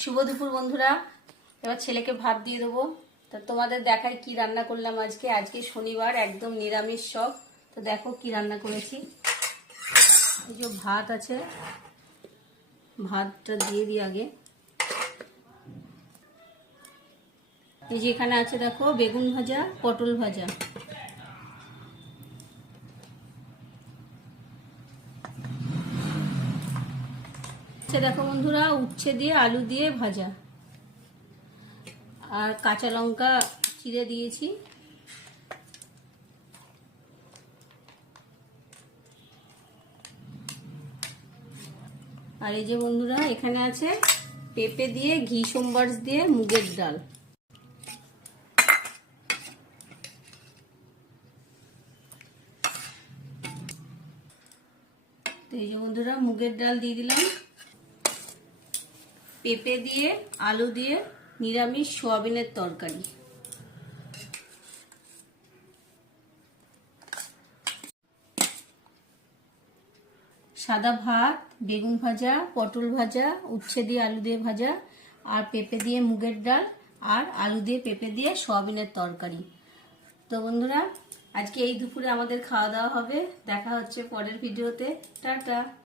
শুভ দুপুর বন্ধুরা। এবার ছেলেকে ভাত দিয়ে দেবো। তো তোমাদের দেখায় কি রান্না করলাম আজকে। আজকে শনিবার, একদম নিরামিষ সব। তো দেখো কি রান্না করেছি। এই যে ভাত আছে, ভাতটা দিয়ে দিই আগে। এই যে এখানে আছে দেখো বেগুন ভাজা, পটল ভাজা। দেখো বন্ধুরা, উচ্ছে দিয়ে আলু দিয়ে ভাজা, আর কাঁচা লঙ্কা চিড়ে দিয়েছি। আর এই যে বন্ধুরা, এখানে আছে পেঁপে দিয়ে ঘি সোমবার দিয়ে মুগের ডাল। তো এই যে বন্ধুরা, মুগের ডাল দিয়ে দিলাম, পেঁপে দিয়ে আলু দিয়ে নিরামিষ সোয়াবিনের তরকারি। সাদা ভাত, বেগুন ভাজা, পটল ভাজা, উচ্ছে দিয়ে আলু দিয়ে ভাজা, আর পেঁপে দিয়ে মুগের ডাল, আর আলু দিয়ে পেঁপে দিয়ে সোয়াবিনের তরকারি। তো বন্ধুরা, আজকে এই দুপুরে আমাদের খাওয়া দাওয়া হবে। দেখা হচ্ছে পরের ভিডিওতে। টাটা।